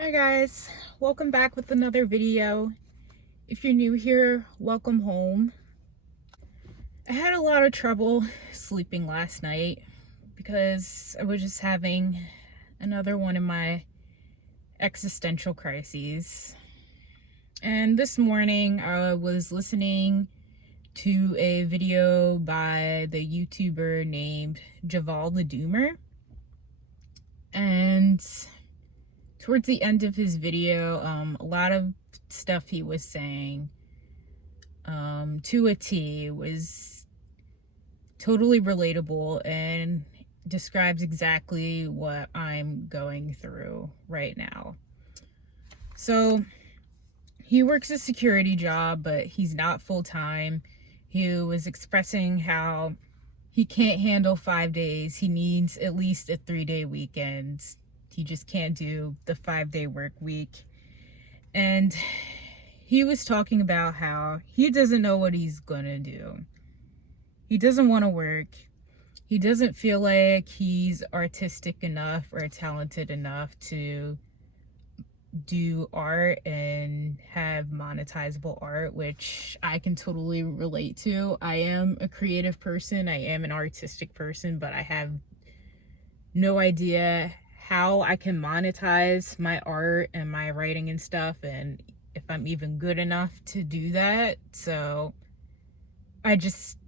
Hi guys, welcome back with another video. If you're new here, welcome home. I had a lot of trouble sleeping last night because I was just having another one of my existential crises. And this morning I was listening to a video by the YouTuber named Javal the Doomer. And towards the end of his video, a lot of stuff he was saying to a T was totally relatable and describes exactly what I'm going through right now. So he works a security job, but he's not full-time. He was expressing how he can't handle 5 days. He needs at least a 3-day weekend. He just can't do the 5-day work week. And he was talking about how he doesn't know what he's gonna do. He doesn't want to work. He doesn't feel like he's artistic enough or talented enough to do art and have monetizable art, which I can totally relate to. I am a creative person. I am an artistic person, but I have no idea how I can monetize my art and my writing and stuff, and if I'm even good enough to do that. So I just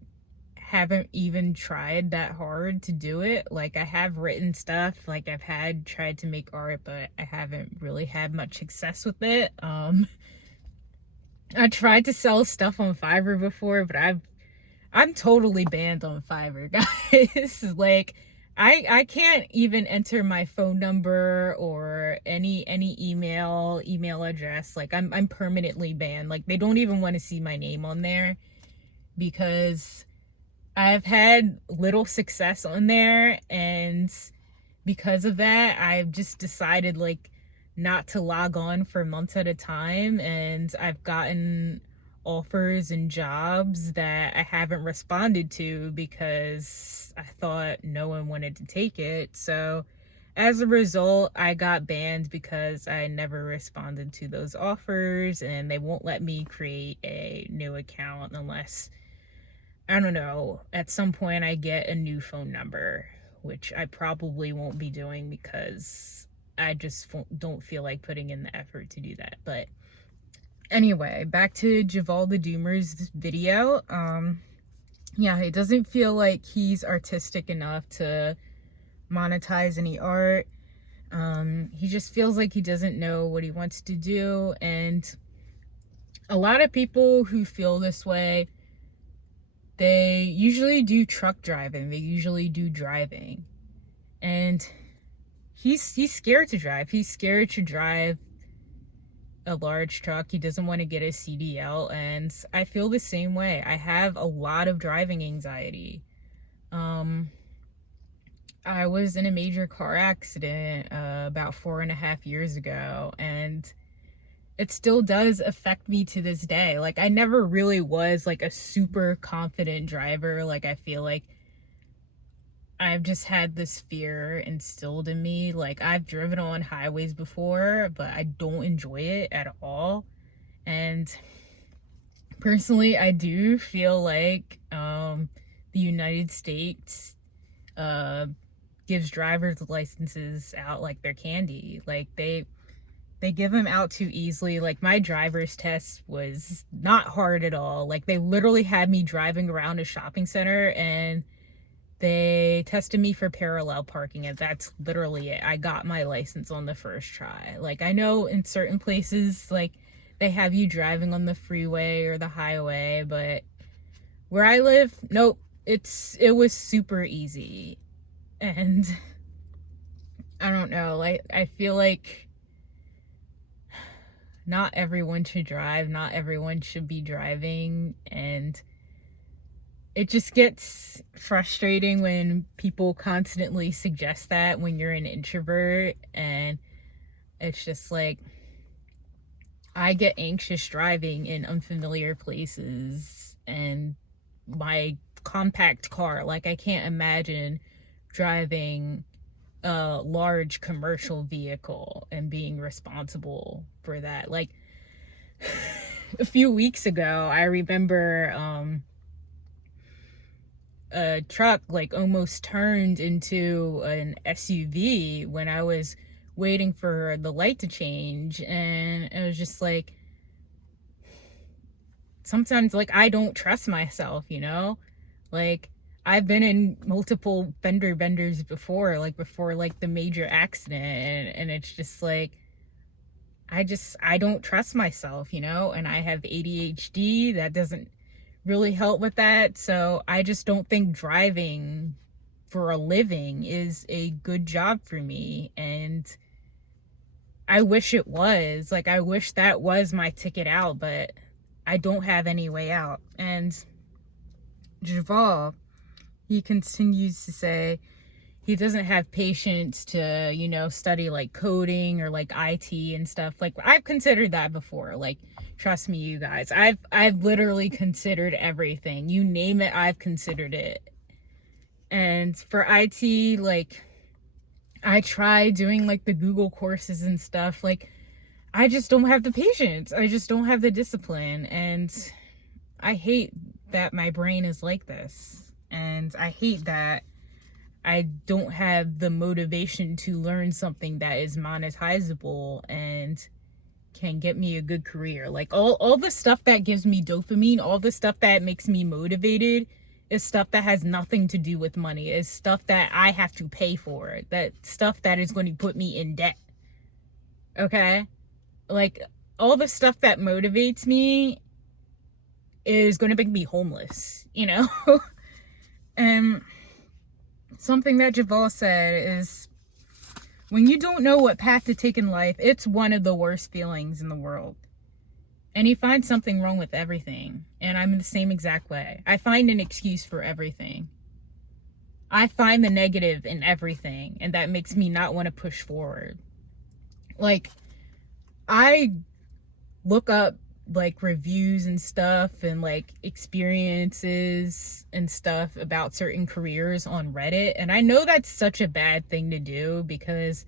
haven't even tried that hard to do it. Like, I have written stuff, like I've tried to make art, but I haven't really had much success with it. I tried to sell stuff on Fiverr before, but I'm totally banned on Fiverr, guys. Like, I can't even enter my phone number or any email address. Like, I'm permanently banned. Like, they don't even want to see my name on there because I've had little success on there, and because of that, I've just decided like not to log on for months at a time, and I've gotten offers and jobs that I haven't responded to because I thought no one wanted to take it. So as a result, I got banned because I never responded to those offers, and they won't let me create a new account unless, I don't know, at some point I get a new phone number, which I probably won't be doing because I just don't feel like putting in the effort to do that. But anyway, back to Javal the Doomer's video. Yeah, it doesn't feel like he's artistic enough to monetize any art. He just feels like he doesn't know what he wants to do. And a lot of people who feel this way, they usually do truck driving. They usually do driving. And he's scared to drive. He's scared to drive a large truck. He doesn't want to get a CDL. And I feel the same way. I have a lot of driving anxiety. I was in a major car accident about 4.5 years ago, and it still does affect me to this day. Like, I never really was like a super confident driver. Like, I feel like I've just had this fear instilled in me. Like, I've driven on highways before, but I don't enjoy it at all. And personally, I do feel like the United States gives driver's licenses out like they're candy. Like, they give them out too easily. Like, my driver's test was not hard at all. Like, they literally had me driving around a shopping center and they tested me for parallel parking, and that's literally it. I got my license on the first try. Like, I know in certain places, like, they have you driving on the freeway or the highway, but where I live, nope. It was super easy. And I don't know, like, I feel like not everyone should drive, not everyone should be driving, and it just gets frustrating when people constantly suggest that when you're an introvert. And it's just like, I get anxious driving in unfamiliar places, and my compact car, like, I can't imagine driving a large commercial vehicle and being responsible for that. Like a few weeks ago, I remember a truck like almost turned into an SUV when I was waiting for the light to change, and it was just like, sometimes like I don't trust myself, you know? Like I've been in multiple fender benders before, like before like the major accident, and it's just like I don't trust myself, you know? And I have ADHD that doesn't really help with that. So I just don't think driving for a living is a good job for me. And I wish it was. Like, I wish that was my ticket out, but I don't have any way out. And Javal, he continues to say he doesn't have patience to, you know, study like coding or like IT and stuff. Like, I've considered that before. Like, trust me, you guys, I've literally considered everything. You name it, I've considered it. And for IT, like, I tried doing like the Google courses and stuff. Like, I just don't have the patience. I just don't have the discipline. And I hate that my brain is like this. And I hate that I don't have the motivation to learn something that is monetizable and can get me a good career. Like all the stuff that gives me dopamine, all the stuff that makes me motivated is stuff that has nothing to do with money. Is stuff that I have to pay for. That stuff that is going to put me in debt. Okay? Like all the stuff that motivates me is going to make me homeless, you know? And something that Javal said is, when you don't know what path to take in life, it's one of the worst feelings in the world. And you find something wrong with everything. And I'm the same exact way. I find an excuse for everything. I find the negative in everything. And that makes me not want to push forward. Like, I look up like reviews and stuff and like experiences and stuff about certain careers on Reddit, and I know that's such a bad thing to do because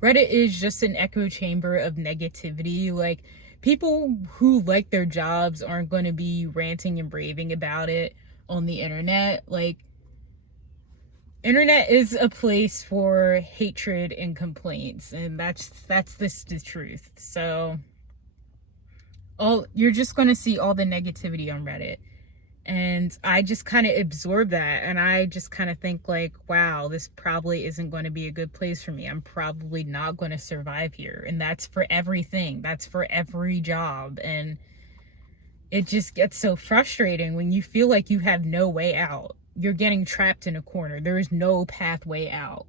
Reddit is just an echo chamber of negativity. Like, people who like their jobs aren't going to be ranting and raving about it on the internet. Like, internet is a place for hatred and complaints, and that's the truth. So you're just going to see all the negativity on Reddit. And I just kind of absorb that, and I just kind of think like, wow, this probably isn't going to be a good place for me. I'm probably not going to survive here. And that's for everything. That's for every job. And it just gets so frustrating when you feel like you have no way out. You're getting trapped in a corner. There is no pathway out.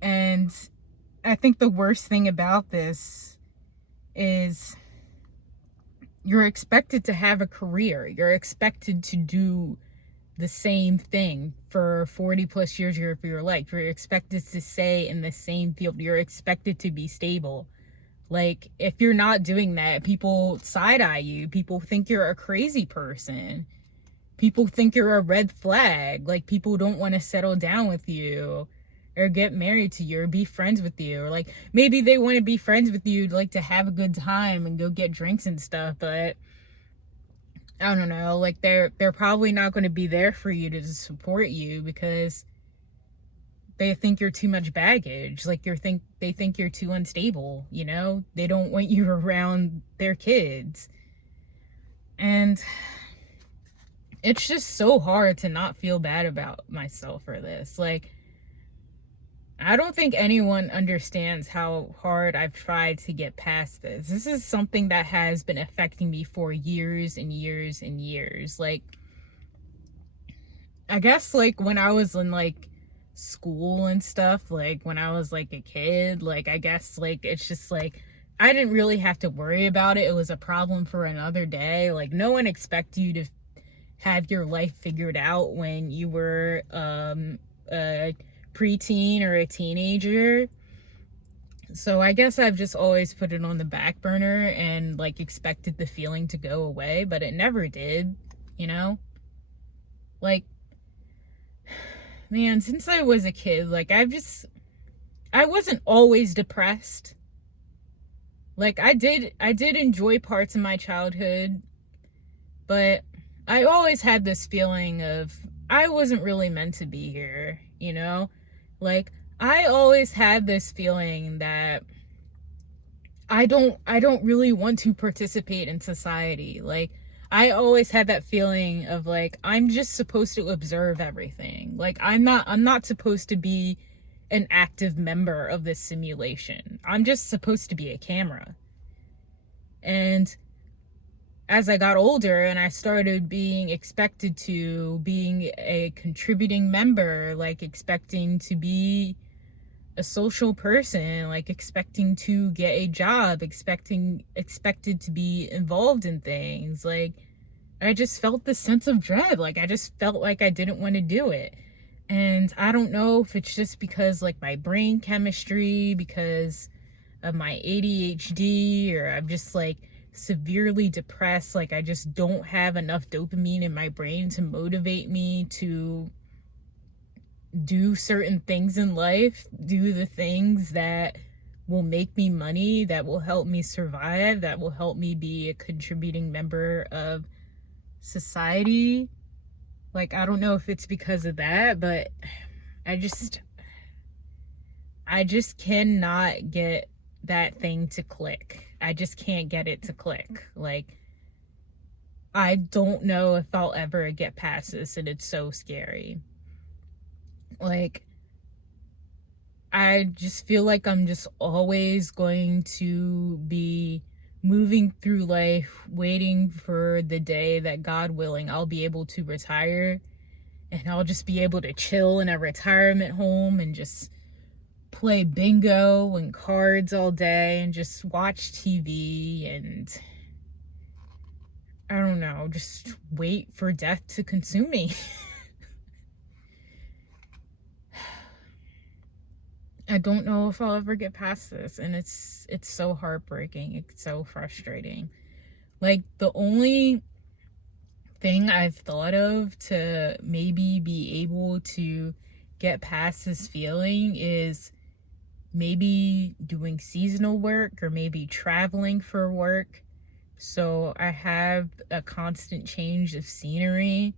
And I think the worst thing about this is you're expected to have a career. You're expected to do the same thing for 40 plus years of your life. You're expected to stay in the same field. You're expected to be stable. Like, if you're not doing that, people side-eye you. People think you're a crazy person. People think you're a red flag. Like, people don't want to settle down with you or get married to you or be friends with you, or like maybe they want to be friends with you like to have a good time and go get drinks and stuff, but I don't know, like they're probably not going to be there for you to support you because they think you're too much baggage. Like they think you're too unstable, you know? They don't want you around their kids. And it's just so hard to not feel bad about myself for this. Like, I don't think anyone understands how hard I've tried to get past this. This is something that has been affecting me for years and years and years. Like, I guess like when I was in like school and stuff, like when I was like a kid, like I guess like it's just like I didn't really have to worry about it. It was a problem for another day. Like, no one expects you to have your life figured out when you were a preteen or a teenager. So I guess I've just always put it on the back burner and like expected the feeling to go away, but it never did, you know? Like, man, since I was a kid, like I wasn't always depressed. Like I did enjoy parts of my childhood, but I always had this feeling of I wasn't really meant to be here, you know? Like I always had this feeling that I don't really want to participate in society. Like I always had that feeling of like I'm just supposed to observe everything. Like I'm not supposed to be an active member of this simulation. I'm just supposed to be a camera. And as I got older and I started being a contributing member, like expecting to be a social person, like expecting to get a job, expected to be involved in things, like I just felt this sense of dread. Like I just felt like I didn't want to do it. And I don't know if it's just because like my brain chemistry, because of my ADHD, or I'm just like severely depressed. Like I just don't have enough dopamine in my brain to motivate me to do certain things in life, do the things that will make me money, that will help me survive, that will help me be a contributing member of society. Like I don't know if it's because of that, but I just I just cannot get that thing to click. I just can't get it to click. Like I don't know if I'll ever get past this, and it's so scary. Like I just feel like I'm just always going to be moving through life waiting for the day that, God willing, I'll be able to retire, and I'll just be able to chill in a retirement home and just play bingo and cards all day and just watch TV and I don't know, just wait for death to consume me. I don't know if I'll ever get past this, and it's so heartbreaking. It's so frustrating. Like the only thing I've thought of to maybe be able to get past this feeling is maybe doing seasonal work or maybe traveling for work. So I have a constant change of scenery.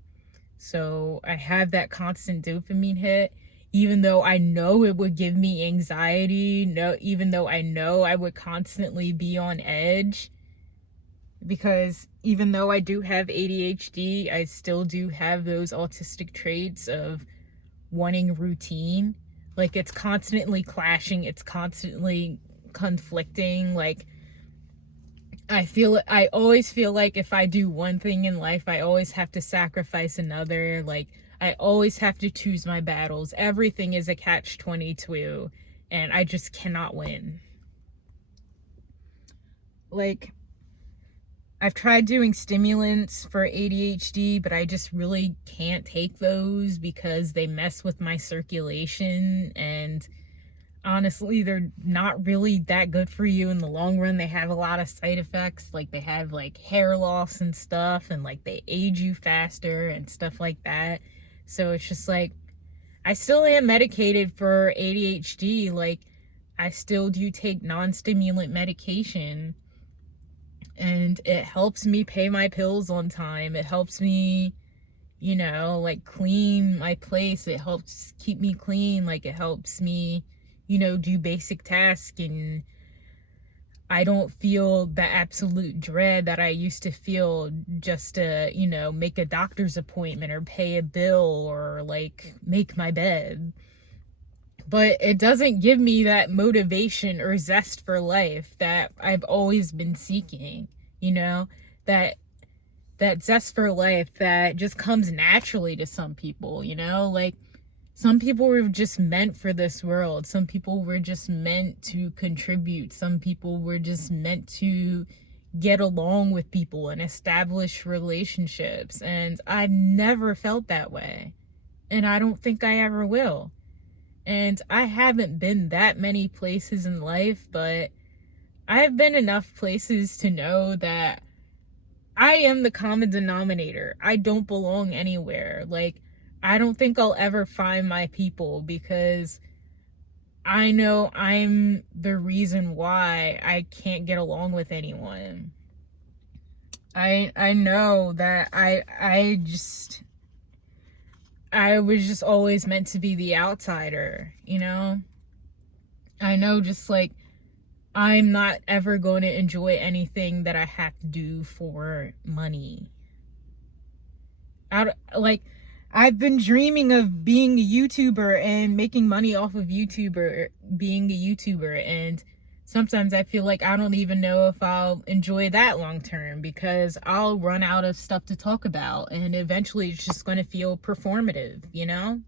So I have that constant dopamine hit, even though I know it would give me anxiety, no, even though I know I would constantly be on edge. Because even though I do have ADHD, I still do have those autistic traits of wanting routine. Like it's constantly clashing, it's constantly conflicting. Like I always feel like if I do one thing in life, I always have to sacrifice another. Like I always have to choose my battles. Everything is a catch 22, and I just cannot win. Like I've tried doing stimulants for ADHD, but I just really can't take those because they mess with my circulation, and honestly they're not really that good for you in the long run. They have a lot of side effects, like they have like hair loss and stuff, and like they age you faster and stuff like that. So it's just like I still am medicated for ADHD. Like I still do take non-stimulant medication, and it helps me pay my pills on time. It helps me, like clean my place. It helps keep me clean. Like it helps me, do basic tasks, and I don't feel the absolute dread that I used to feel just to, make a doctor's appointment or pay a bill or like make my bed. But it doesn't give me that motivation or zest for life that I've always been seeking, that that zest for life that just comes naturally to some people, like some people were just meant for this world. Some people were just meant to contribute. Some people were just meant to get along with people and establish relationships. And I never felt that way. And I don't think I ever will. And I haven't been that many places in life, but I've been enough places to know that I am the common denominator. I don't belong anywhere. Like, I don't think I'll ever find my people, because I know I'm the reason why I can't get along with anyone. I know that I was just always meant to be the outsider, you know? I know, just like, I'm not ever going to enjoy anything that I have to do for money. Like, I've been dreaming of being a YouTuber and making money off of being a YouTuber, and sometimes I feel like I don't even know if I'll enjoy that long term, because I'll run out of stuff to talk about, and eventually it's just going to feel performative, you know?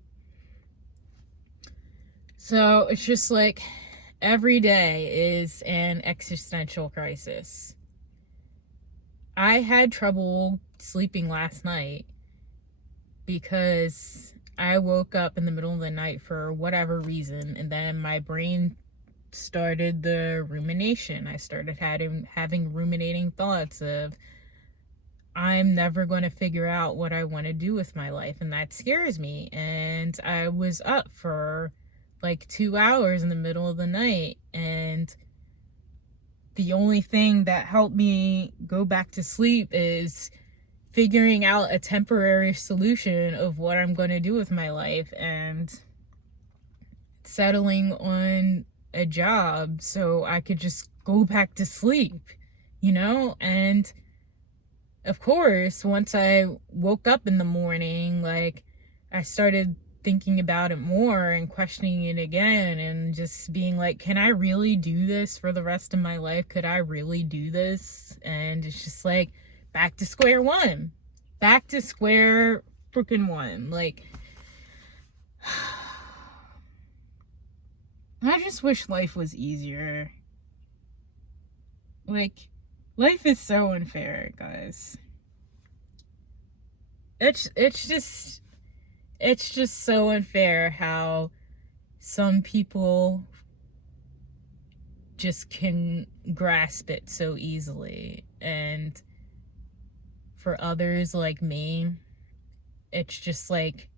So it's just like every day is an existential crisis. I had trouble sleeping last night because I woke up in the middle of the night for whatever reason, and then my brain started the rumination. I started having ruminating thoughts of, I'm never going to figure out what I want to do with my life, and that scares me. And I was up for like 2 hours in the middle of the night, and the only thing that helped me go back to sleep is figuring out a temporary solution of what I'm going to do with my life, and settling on a job so I could just go back to sleep, you know? And of course, once I woke up in the morning, like, I started thinking about it more and questioning it again, and just being like, can I really do this for the rest of my life? Could I really do this? And it's just like, back to square one. Back to square freaking one. Like, I just wish life was easier. Like, life is so unfair, guys. It's just so unfair how some people just can grasp it so easily, and for others like me, it's just like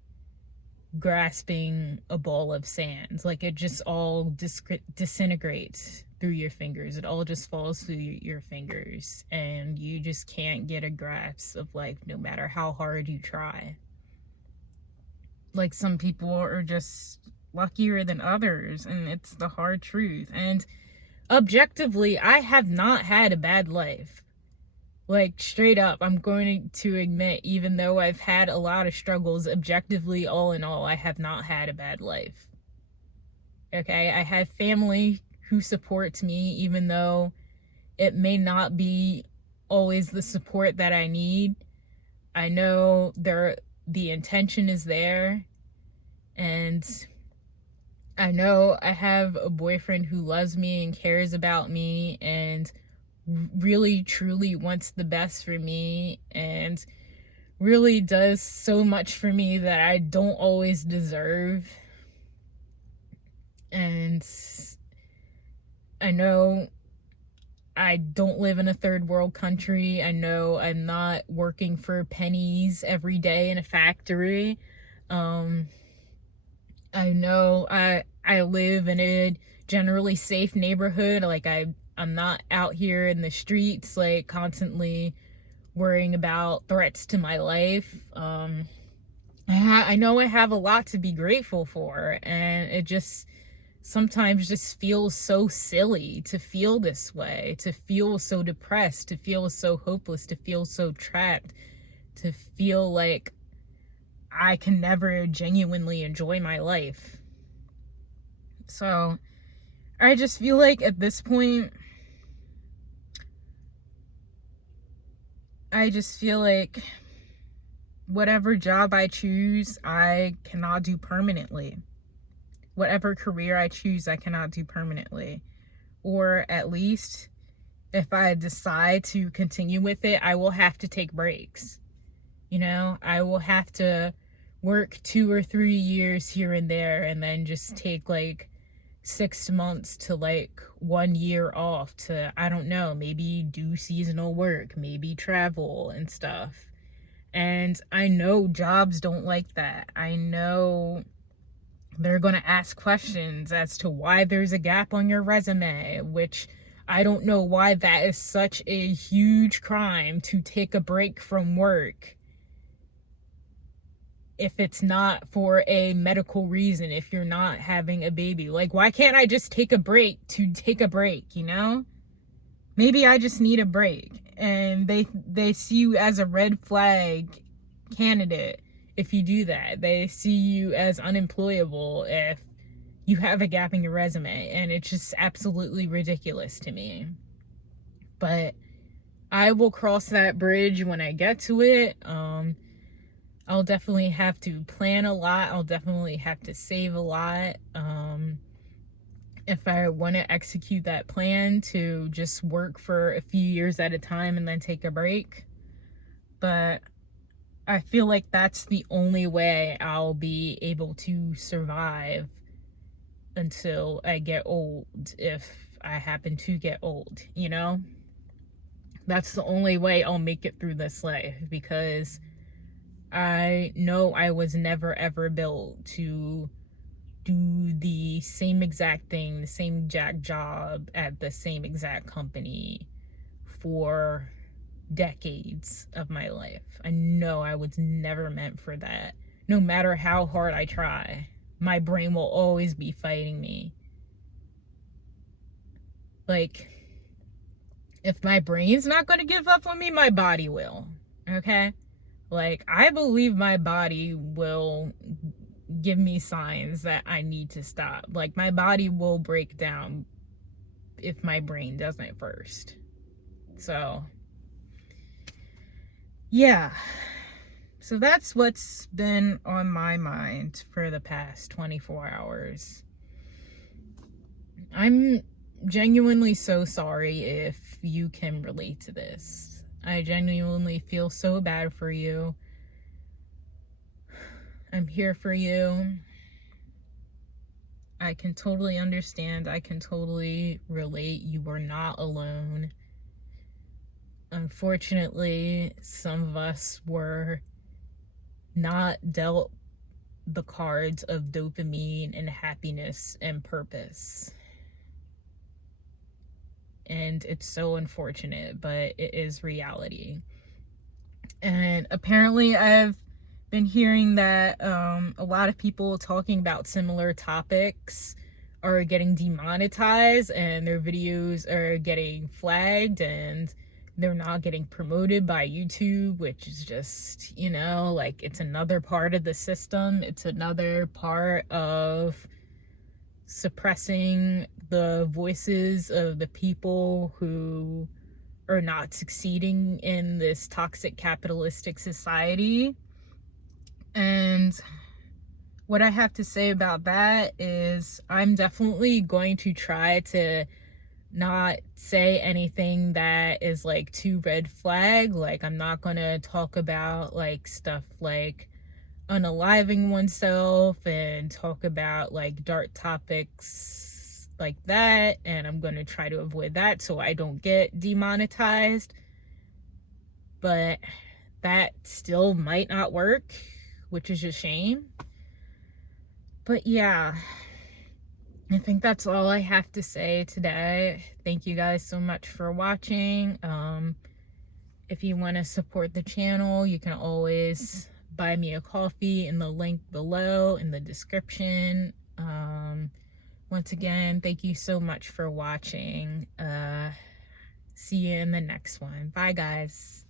grasping a ball of sand. Like, it just all disintegrates through your fingers. It all just falls through your fingers, and you just can't get a grasp of life no matter how hard you try. Like, some people are just luckier than others, and it's the hard truth. And objectively, I have not had a bad life. Like, straight up, I'm going to admit, even though I've had a lot of struggles, objectively, all in all, I have not had a bad life. Okay? I have family who supports me, even though it may not be always the support that I need. I know the intention is there, and I know I have a boyfriend who loves me and cares about me and really truly wants the best for me, and really does so much for me that I don't always deserve. And I know I don't live in a third world country. I know I'm not working for pennies every day in a factory. I know I live in a generally safe neighborhood. Like, I'm not out here in the streets, like, constantly worrying about threats to my life. I know I have a lot to be grateful for, and it just sometimes just feels so silly to feel this way, to feel so depressed, to feel so hopeless, to feel so trapped, to feel like I can never genuinely enjoy my life. So I just feel like at this point, I just feel like whatever job I choose, I cannot do permanently. Whatever career I choose, I cannot do permanently. Or at least, if I decide to continue with it, I will have to take breaks. You know, I will have to work 2 or 3 years here and there, and then just take like 6 months to like 1 year off to, I don't know, maybe do seasonal work, maybe travel and stuff. And I know jobs don't like that. I know they're going to ask questions as to why there's a gap on your resume, which I don't know why that is such a huge crime to take a break from work if it's not for a medical reason, if you're not having a baby. Like, why can't I just take a break to take a break, you know? Maybe I just need a break. And they see you as a red flag candidate if you do that. They see you as unemployable if you have a gap in your resume, and it's just absolutely ridiculous to me. But I will cross that bridge when I get to it. I'll definitely have to plan a lot. I'll definitely have to save a lot. If I want to execute that plan to just work for a few years at a time and then take a break. But I feel like that's the only way I'll be able to survive until I get old, if I happen to get old, you know? That's the only way I'll make it through this life, because I know I was never ever built to do the same exact thing, the same exact job at the same exact company for decades of my life. I know I was never meant for that. No matter how hard I try, my brain will always be fighting me. Like, if my brain's not going to give up on me, my body will. Okay? Like, I believe my body will give me signs that I need to stop. Like, my body will break down if my brain doesn't first. So, yeah. So that's what's been on my mind for the past 24 hours. I'm genuinely so sorry if you can relate to this. I genuinely feel so bad for you. I'm here for you. I can totally understand. I can totally relate. You are not alone. Unfortunately, some of us were not dealt the cards of dopamine and happiness and purpose. And it's so unfortunate, but it is reality. And apparently I've been hearing that a lot of people talking about similar topics are getting demonetized, and their videos are getting flagged, and they're not getting promoted by YouTube, which is just, you know, like, it's another part of the system. It's another part of suppressing the voices of the people who are not succeeding in this toxic capitalistic society. And what I have to say about that is I'm definitely going to try to not say anything that is like too red flag. Like, I'm not going to talk about like stuff like unaliving oneself and talk about like dark topics like that, and I'm going to try to avoid that so I don't get demonetized. But that still might not work, which is a shame. But yeah, I think that's all I have to say today. Thank you guys so much for watching. If you want to support the channel, you can always buy me a coffee in the link below in the description. Once again, thank you so much for watching. See you in the next one. Bye, guys.